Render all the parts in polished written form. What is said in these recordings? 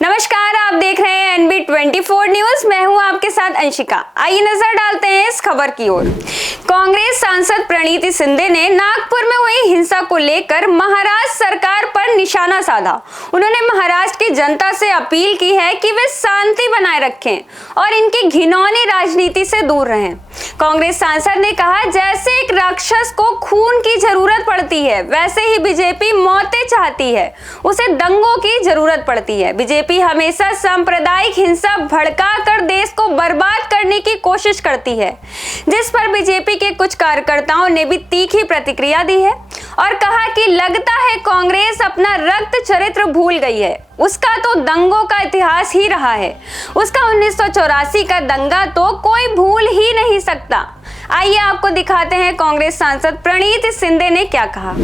नमस्कार, आप देख रहे हैं NB24 न्यूज। मैं हूं आपके साथ अंशिका। आइए नजर डालते हैं इस खबर की ओर। कांग्रेस सांसद प्रणीति शिंदे ने नागपुर में हुई हिंसा को लेकर महाराष्ट्र सरकार पर निशाना साधा। उन्होंने महाराष्ट्र की जनता से अपील की है कि वे शांति बनाए रखें और इनकी घिनौनी राजनीति से दूर रहें। कांग्रेस सांसद ने कहा, जैसे एक राक्षस को खून की जरूरत पड़ती है, वैसे ही बीजेपी मौतें चाहती है, उसे दंगों की जरूरत पड़ती है। बीजेपी हमेशा सांप्रदायिक हिंसा भड़काकर देश को बर्बाद करने की कोशिश करती है, जिस पर बीजेपी के कुछ कार्यकर्ताओं ने भी तीखी प्रतिक्रिया दी है और कहा कि लगता है कांग्रेस अपना रक्त चरित्र भूल गई है। उसका तो दंगों का इतिहास ही रहा है। उसका 1984 का दंगा तो कोई भूल ही नहीं सकता। आइए आपको दिखाते हैं कांग्रेस सांसद प्रणीति शिंदे ने क्या कहा।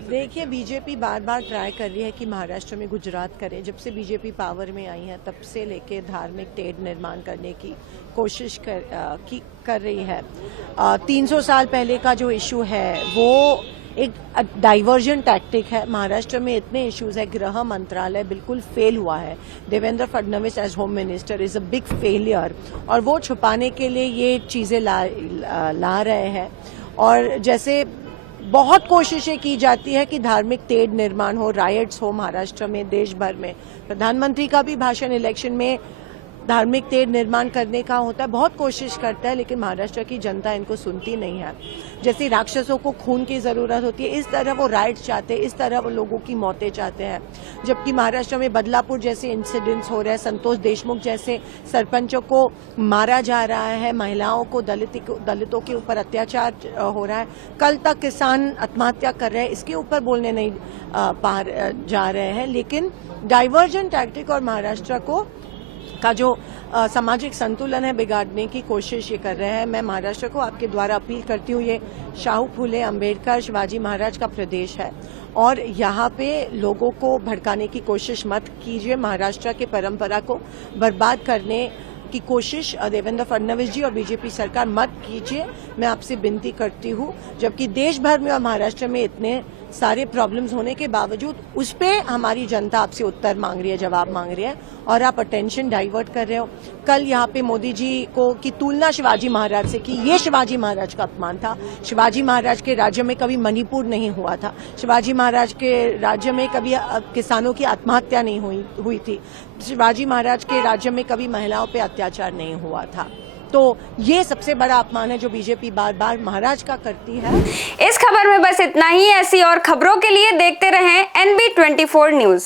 देखिए, बीजेपी बार बार ट्राई कर रही है कि महाराष्ट्र में गुजरात करे। जब से बीजेपी पावर में आई है तब से लेके धार्मिक टेढ़ निर्माण करने की कोशिश कर रही है। 300 साल पहले का जो इशू है वो एक डाइवर्जन टैक्टिक है। महाराष्ट्र में इतने इश्यूज है, गृह मंत्रालय बिल्कुल फेल हुआ है। Devendra Fadnavis age home minister is a big failure और वो छुपाने के लिए ये चीजें ला रहे हैं। और जैसे बहुत कोशिशें की जाती है कि धार्मिक तेढ़ निर्माण हो, रायट्स हो महाराष्ट्र में, देश भर में। प्रधानमंत्री का भी भाषण इलेक्शन में धार्मिक तेढ़ निर्माण करने का होता है, बहुत कोशिश करता है, लेकिन महाराष्ट्र की जनता इनको सुनती नहीं है। जैसे राक्षसों को खून की जरूरत होती है, इस तरह वो राइट्स चाहते हैं, इस तरह वो लोगों की मौतें चाहते हैं। जबकि महाराष्ट्र में बदलापुर जैसे इंसिडेंट्स हो रहे हैं, संतोष देशमुख जैसे सरपंचों को मारा जा रहा है, महिलाओं को, दलितों के ऊपर अत्याचार हो रहा है। कल तक किसान आत्महत्या कर रहे हैं, इसके ऊपर बोलने नहीं जा रहे हैं। लेकिन डाइवर्जन टैक्टिक और महाराष्ट्र का जो सामाजिक संतुलन है बिगाड़ने की कोशिश ये कर रहे हैं। मैं महाराष्ट्र को आपके द्वारा अपील करती हूँ, ये शाहू फूले अंबेडकर शिवाजी महाराज का प्रदेश है और यहाँ पे लोगों को भड़काने की कोशिश मत कीजिए। महाराष्ट्र के परंपरा को बर्बाद करने की कोशिश देवेंद्र फडणवीस जी और बीजेपी सरकार मत कीजिए, मैं आपसे विनती करती हूँ। जबकि देश भर में और महाराष्ट्र में इतने सारे प्रॉब्लम्स होने के बावजूद उस पे हमारी जनता आपसे उत्तर मांग रही है, जवाब मांग रही है और आप अटेंशन डाइवर्ट कर रहे हो। कल यहाँ पे मोदी जी की तुलना शिवाजी महाराज से की, ये शिवाजी महाराज का अपमान था। शिवाजी महाराज के राज्य में कभी मणिपुर नहीं हुआ था, शिवाजी महाराज के राज्य में कभी किसानों की आत्महत्या नहीं हुई थी, शिवाजी महाराज के राज्य में कभी महिलाओं पे अत्याचार नहीं हुआ था। तो ये सबसे बड़ा अपमान है जो बीजेपी बार बार महाराज का करती है। इस खबर में बस इतना ही। ऐसी और खबरों के लिए देखते रहें NB24 न्यूज।